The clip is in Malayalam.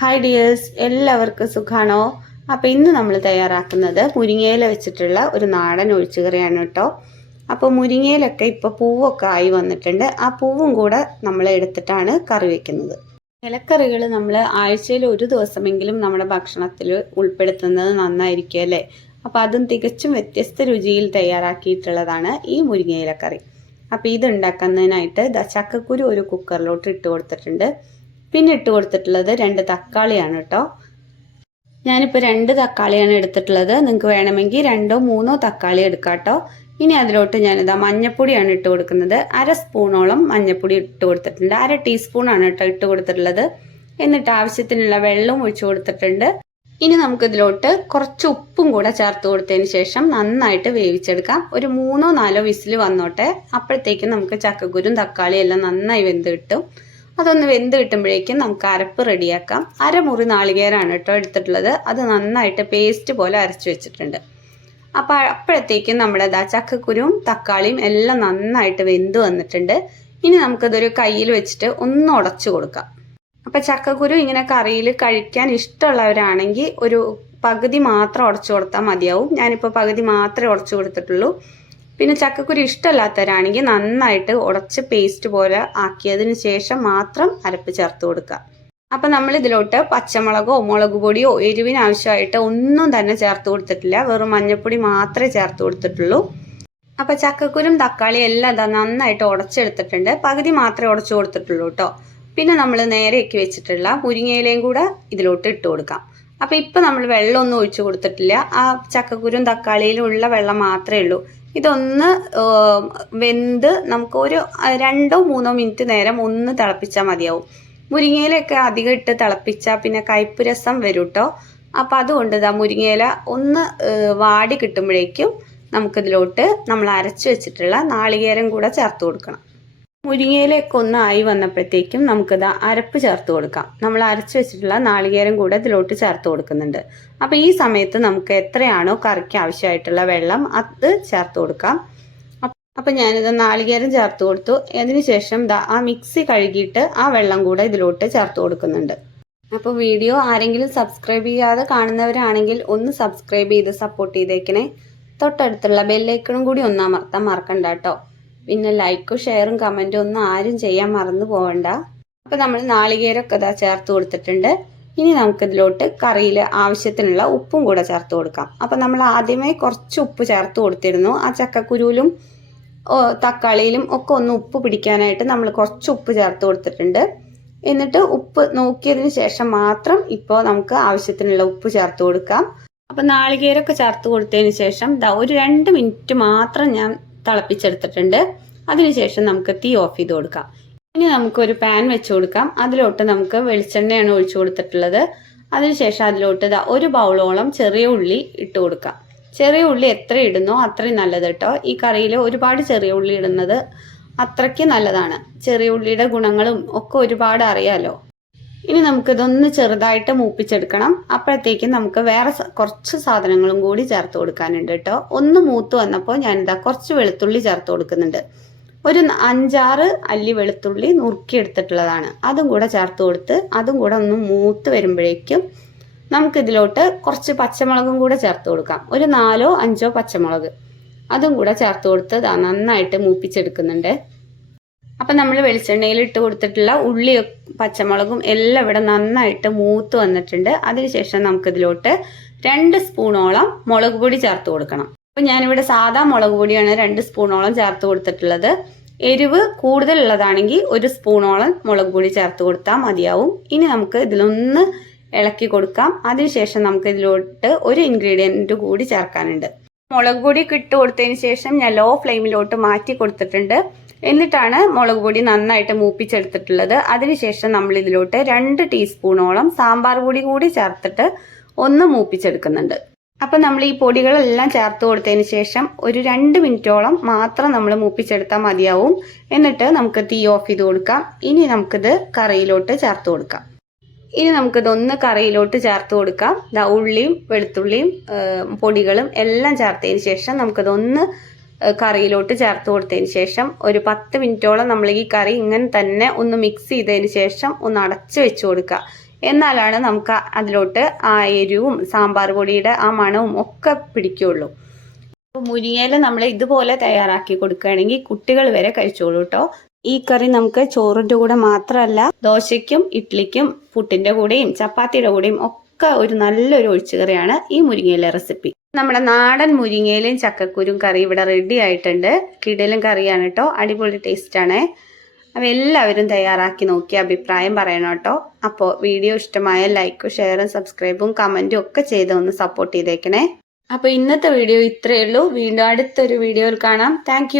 ഹായ് ഡിയേഴ്സ് എല്ലാവർക്കും സുഖാണോ? അപ്പോൾ ഇന്ന് നമ്മൾ തയ്യാറാക്കുന്നത് മുരിങ്ങയില വെച്ചിട്ടുള്ള ഒരു നാടൻ ഒഴിച്ചുകറിയാണ് കേട്ടോ. അപ്പോൾ മുരിങ്ങയിലൊക്കെ ഇപ്പോൾ പൂവൊക്കെ ആയി വന്നിട്ടുണ്ട്. ആ പൂവും കൂടെ നമ്മൾ എടുത്തിട്ടാണ് കറി വെക്കുന്നത്. ഇലക്കറികൾ നമ്മൾ ആഴ്ചയിൽ ഒരു ദിവസമെങ്കിലും നമ്മുടെ ഭക്ഷണത്തിൽ ഉൾപ്പെടുത്തുന്നത് നന്നായിരിക്കും അല്ലേ? അപ്പോൾ അതും തികച്ചും വ്യത്യസ്ത രുചിയിൽ തയ്യാറാക്കിയിട്ടുള്ളതാണ് ഈ മുരിങ്ങയിലക്കറി. അപ്പോൾ ഇത് ഉണ്ടാക്കുന്നതിനായിട്ട് ചക്കക്കുരു ഒരു കുക്കറിലോട്ട് ഇട്ട് കൊടുത്തിട്ടുണ്ട്. പിന്നെ ഇട്ട് കൊടുത്തിട്ടുള്ളത് രണ്ട് തക്കാളിയാണ് കേട്ടോ. ഞാനിപ്പോൾ രണ്ട് തക്കാളിയാണ് എടുത്തിട്ടുള്ളത്. നിങ്ങൾക്ക് വേണമെങ്കിൽ രണ്ടോ മൂന്നോ തക്കാളി എടുക്കാം കേട്ടോ. ഇനി അതിലോട്ട് ഞാനിതാ മഞ്ഞപ്പൊടിയാണ് ഇട്ട് കൊടുക്കുന്നത്. അര സ്പൂണോളം മഞ്ഞപ്പൊടി ഇട്ട് കൊടുത്തിട്ടുണ്ട്. അര ടീസ്പൂണാണ് കേട്ടോ ഇട്ട് കൊടുത്തിട്ടുള്ളത്. എന്നിട്ട് ആവശ്യത്തിനുള്ള വെള്ളവും ഒഴിച്ചു കൊടുത്തിട്ടുണ്ട്. ഇനി നമുക്കിതിലോട്ട് കുറച്ച് ഉപ്പും കൂടെ ചേർത്ത് കൊടുത്തതിന് ശേഷം നന്നായിട്ട് വേവിച്ചെടുക്കാം. ഒരു മൂന്നോ നാലോ വിസിൽ വന്നോട്ടെ. അപ്പോഴത്തേക്കും നമുക്ക് ചക്കക്കുരും തക്കാളിയും എല്ലാം നന്നായി വെന്ത് കിട്ടും. അതൊന്ന് വെന്ത് കിട്ടുമ്പോഴേക്കും നമുക്ക് അരപ്പ് റെഡിയാക്കാം. അരമുറി നാളികേരാണ് കേട്ടോ എടുത്തിട്ടുള്ളത്. അത് നന്നായിട്ട് പേസ്റ്റ് പോലെ അരച്ചു വെച്ചിട്ടുണ്ട്. അപ്പോൾ അപ്പോഴത്തേക്കും നമ്മുടെ ദാ ചക്കക്കുരുവും തക്കാളിയും എല്ലാം നന്നായിട്ട് വെന്ത് വന്നിട്ടുണ്ട്. ഇനി നമുക്കതൊരു കയ്യിൽ വെച്ചിട്ട് ഒന്ന് ഉടച്ചു കൊടുക്കാം. അപ്പോൾ ചക്കക്കുരു ഇങ്ങനെ കറിയിൽ കഴിക്കാൻ ഇഷ്ടമുള്ളവരാണെങ്കിൽ ഒരു പകുതി മാത്രം ഉടച്ചു കൊടുത്താൽ മതിയാവും. ഞാനിപ്പോൾ പകുതി മാത്രമേ ഉടച്ചു കൊടുത്തിട്ടുള്ളൂ. പിന്നെ ചക്കക്കുരു ഇഷ്ടമല്ലാത്തവരാണെങ്കിൽ നന്നായിട്ട് ഉടച്ച് പേസ്റ്റ് പോലെ ആക്കിയതിന് ശേഷം മാത്രം അരപ്പ് ചേർത്ത് കൊടുക്കുക. അപ്പം നമ്മൾ ഇതിലോട്ട് പച്ചമുളകോ മുളക് പൊടിയോ എരിവിന് ആവശ്യമായിട്ട് ഒന്നും തന്നെ ചേർത്ത് കൊടുത്തിട്ടില്ല. വെറും മഞ്ഞൾപ്പൊടി മാത്രമേ ചേർത്ത് കൊടുത്തിട്ടുള്ളൂ. അപ്പം ചക്കക്കുരും തക്കാളിയും എല്ലാം ഇതാ നന്നായിട്ട് ഉടച്ചെടുത്തിട്ടുണ്ട്. പകുതി മാത്രമേ ഉടച്ചു കൊടുത്തിട്ടുള്ളൂ കേട്ടോ. പിന്നെ നമ്മൾ നേരെയൊക്കെ വെച്ചിട്ടുള്ള മുരിങ്ങയിലയും കൂടെ ഇതിലോട്ട് ഇട്ട് കൊടുക്കാം. അപ്പം ഇപ്പം നമ്മൾ വെള്ളമൊന്നും ഒഴിച്ചു കൊടുത്തിട്ടില്ല. ആ ചക്കക്കുരും തക്കാളിയിലും ഉള്ള വെള്ളം മാത്രമേ ഉള്ളൂ. ഇതൊന്ന് വെന്ത് നമുക്ക് ഒരു രണ്ടോ മൂന്നോ മിനിറ്റ് നേരം ഒന്ന് തിളപ്പിച്ചാൽ മതിയാവും. മുരിങ്ങയിലൊക്കെ അധികം ഇട്ട് തിളപ്പിച്ചാൽ പിന്നെ കയ്പ്പ് രസം വരും കേട്ടോ അപ്പം അതുകൊണ്ട് ഇതാ മുരിങ്ങയില ഒന്ന് വാടി കിട്ടുമ്പോഴേക്കും നമുക്കിതിലോട്ട് നമ്മൾ അരച്ചു വെച്ചിട്ടുള്ള നാളികേരം കൂടെ ചേർത്ത് കൊടുക്കണം. മുരിങ്ങയിലൊക്കെ ഒന്ന് ആയി വന്നപ്പോഴത്തേക്കും നമുക്കിത് അരപ്പ് ചേർത്ത് കൊടുക്കാം. നമ്മൾ അരച്ചു വെച്ചിട്ടുള്ള നാളികേരം കൂടെ ഇതിലോട്ട് ചേർത്ത് കൊടുക്കുന്നുണ്ട്. അപ്പോൾ ഈ സമയത്ത് നമുക്ക് എത്രയാണോ കറിക്ക് ആവശ്യമായിട്ടുള്ള വെള്ളം അത് ചേർത്ത് കൊടുക്കാം. അപ്പം ഞാനിത് നാളികേരം ചേർത്ത് കൊടുത്തു. അതിനുശേഷം ആ മിക്സി കഴുകിയിട്ട് ആ വെള്ളം കൂടെ ഇതിലോട്ട് ചേർത്ത് കൊടുക്കുന്നുണ്ട്. അപ്പോൾ വീഡിയോ ആരെങ്കിലും സബ്സ്ക്രൈബ് ചെയ്യാതെ കാണുന്നവരാണെങ്കിൽ ഒന്ന് സബ്സ്ക്രൈബ് ചെയ്ത് സപ്പോർട്ട് ചെയ്തേക്കണേ. തൊട്ടടുത്തുള്ള ബെല്ലൈക്കണും കൂടി ഒന്ന് അമർത്താൻ മറക്കണ്ട കേട്ടോ. പിന്നെ ലൈക്കും ഷെയറും കമന്റും ഒന്നും ആരും ചെയ്യാൻ മറന്നു പോകണ്ട അപ്പോൾ നമ്മൾ നാളികേരമൊക്കെ ഇതാ ചേർത്ത് കൊടുത്തിട്ടുണ്ട്. ഇനി നമുക്കിതിലോട്ട് കറിയിൽ ആവശ്യത്തിനുള്ള ഉപ്പും കൂടെ ചേർത്ത് കൊടുക്കാം. അപ്പോൾ നമ്മൾ ആദ്യമേ കുറച്ച് ഉപ്പ് ചേർത്ത് കൊടുത്തിരുന്നു. ആ ചക്കക്കുരുവിലും തക്കാളിയിലും ഒക്കെ ഒന്ന് ഉപ്പ് പിടിക്കാനായിട്ട് നമ്മൾ കുറച്ച് ഉപ്പ് ചേർത്ത് കൊടുത്തിട്ടുണ്ട്. എന്നിട്ട് ഉപ്പ് നോക്കിയതിന് ശേഷം മാത്രം ഇപ്പോൾ നമുക്ക് ആവശ്യത്തിനുള്ള ഉപ്പ് ചേർത്ത് കൊടുക്കാം. അപ്പം നാളികേരമൊക്കെ ചേർത്ത് കൊടുത്തതിന് ശേഷം ഒരു രണ്ട് മിനിറ്റ് മാത്രം ഞാൻ തിളപ്പിച്ചെടുത്തിട്ടുണ്ട്. അതിനുശേഷം നമുക്ക് തീ ഓഫ് ചെയ്ത് കൊടുക്കാം. ഇനി നമുക്ക് ഒരു പാൻ വെച്ച് കൊടുക്കാം. അതിലോട്ട് നമുക്ക് വെളിച്ചെണ്ണയാണ് ഒഴിച്ചു കൊടുത്തിട്ടുള്ളത്. അതിനുശേഷം അതിലോട്ട് ഒരു ബൗളോളം ചെറിയ ഉള്ളി ഇട്ട് കൊടുക്കാം. ചെറിയ ഉള്ളി എത്ര ഇടുന്നോ അത്രയും നല്ലത് കേട്ടോ. ഈ കറിയിൽ ഒരുപാട് ചെറിയ ഉള്ളി ഇടുന്നത് അത്രയ്ക്ക് നല്ലതാണ്. ചെറിയ ഉള്ളിയുടെ ഗുണങ്ങളും ഒക്കെ ഒരുപാട് അറിയാലോ. ഇനി നമുക്കിതൊന്ന് ചെറുതായിട്ട് മൂപ്പിച്ചെടുക്കണം. അപ്പോഴത്തേക്കും നമുക്ക് വേറെ കുറച്ച് സാധനങ്ങളും കൂടി ചേർത്ത് കൊടുക്കാനുണ്ട് കേട്ടോ. ഒന്ന് മൂത്ത് വന്നപ്പോൾ ഞാൻ എന്താ കുറച്ച് വെളുത്തുള്ളി ചേർത്ത് കൊടുക്കുന്നുണ്ട്. ഒരു അഞ്ചാറ് അല്ലി വെളുത്തുള്ളി നുറുക്കിയെടുത്തിട്ടുള്ളതാണ്. അതും കൂടെ ചേർത്ത് കൊടുത്ത് അതും കൂടെ ഒന്ന് മൂത്ത് വരുമ്പോഴേക്കും നമുക്കിതിലോട്ട് കുറച്ച് പച്ചമുളകും കൂടെ ചേർത്ത് കൊടുക്കാം. ഒരു നാലോ അഞ്ചോ പച്ചമുളക്. അതും കൂടെ ചേർത്ത് കൊടുത്ത് നന്നായിട്ട് മൂപ്പിച്ചെടുക്കുന്നുണ്ട്. അപ്പം നമ്മൾ വെളിച്ചെണ്ണയിൽ ഇട്ട് കൊടുത്തിട്ടുള്ള ഉള്ളിയും പച്ചമുളകും എല്ലാം ഇവിടെ നന്നായിട്ട് മൂത്ത് വന്നിട്ടുണ്ട്. അതിനുശേഷം നമുക്കിതിലോട്ട് രണ്ട് സ്പൂണോളം മുളക് പൊടി ചേർത്ത് കൊടുക്കണം. അപ്പം ഞാനിവിടെ സാധാ മുളക് പൊടിയാണ് രണ്ട് സ്പൂണോളം ചേർത്ത് കൊടുത്തിട്ടുള്ളത്. എരിവ് കൂടുതലുള്ളതാണെങ്കിൽ ഒരു സ്പൂണോളം മുളക് പൊടി ചേർത്ത് കൊടുത്താൽ മതിയാവും. ഇനി നമുക്ക് ഇതിലൊന്ന് ഇളക്കി കൊടുക്കാം. അതിനുശേഷം നമുക്ക് ഇതിലോട്ട് ഒരു ഇൻഗ്രീഡിയന്റ് കൂടി ചേർക്കാനുണ്ട്. മുളക് പൊടി ഇട്ട് കൊടുത്തതിന് ശേഷം ഞാൻ ലോ ഫ്ലെയിമിലോട്ട് മാറ്റി കൊടുത്തിട്ടുണ്ട്. എന്നിട്ടാണ് മുളക് പൊടി നന്നായിട്ട് മൂപ്പിച്ചെടുത്തിട്ടുള്ളത്. അതിനുശേഷം നമ്മൾ ഇതിലോട്ട് രണ്ട് ടീസ്പൂണോളം സാമ്പാർ പൊടി കൂടി ചേർത്തിട്ട് ഒന്ന് മൂപ്പിച്ചെടുക്കുന്നുണ്ട്. അപ്പം നമ്മൾ ഈ പൊടികളെല്ലാം ചേർത്ത് കൊടുത്തതിന് ശേഷം ഒരു രണ്ട് മിനിറ്റോളം മാത്രം നമ്മൾ മൂപ്പിച്ചെടുത്താൽ മതിയാവും. എന്നിട്ട് നമുക്ക് തീ ഓഫ് ചെയ്ത് കൊടുക്കാം. ഇനി നമുക്കിത് കറിയിലോട്ട് ചേർത്ത് കൊടുക്കാം. ഇനി നമുക്കിതൊന്ന് കറിയിലോട്ട് ചേർത്ത് കൊടുക്കാം. ഉള്ളിയും വെളുത്തുള്ളിയും പൊടികളും എല്ലാം ചേർത്തതിന് ശേഷം നമുക്കിതൊന്ന് കറിയിലോട്ട് ചേർത്ത് കൊടുത്തതിന് ശേഷം ഒരു പത്ത് മിനിറ്റോളം നമ്മൾ ഈ കറി ഇങ്ങനെ തന്നെ ഒന്ന് മിക്സ് ചെയ്തതിന് ശേഷം ഒന്ന് അടച്ച് വെച്ച് കൊടുക്കുക. എന്നാലാണ് നമുക്ക് അതിലോട്ട് ആ എരിവും സാമ്പാർ പൊടിയുടെ ആ മണവും ഒക്കെ പിടിക്കുള്ളൂ അപ്പോൾ മുരിങ്ങയില നമ്മൾ ഇതുപോലെ തയ്യാറാക്കി കൊടുക്കുകയാണെങ്കിൽ കുട്ടികൾ വരെ കഴിച്ചോളൂ കേട്ടോ. ഈ കറി നമുക്ക് ചോറിന്റെ കൂടെ മാത്രമല്ല ദോശയ്ക്കും ഇഡ്ഡലിക്കും പുട്ടിന്റെ കൂടെയും ചപ്പാത്തിയുടെ കൂടെയും ഒക്കെ ഒരു നല്ലൊരു ഒഴിച്ചുകറിയാണ് ഈ മുരിങ്ങയില റെസിപ്പി നമ്മുടെ നാടൻ മുരിങ്ങയിലും ചക്കക്കുരും കറി ഇവിടെ റെഡി ആയിട്ടുണ്ട്. കിടലും കറിയാണ് കേട്ടോ അടിപൊളി ടേസ്റ്റാണ് അപ്പോൾ എല്ലാവരും തയ്യാറാക്കി നോക്കി അഭിപ്രായം പറയണം കേട്ടോ അപ്പോൾ വീഡിയോ ഇഷ്ടമായ ലൈക്കും ഷെയറും സബ്സ്ക്രൈബും കമന്റും ഒക്കെ ചെയ്ത് ഒന്ന് സപ്പോർട്ട് ചെയ്തേക്കണേ. അപ്പോൾ ഇന്നത്തെ വീഡിയോ ഇത്രയേ ഉള്ളൂ. വീണ്ടും അടുത്തൊരു വീഡിയോയിൽ കാണാം. താങ്ക്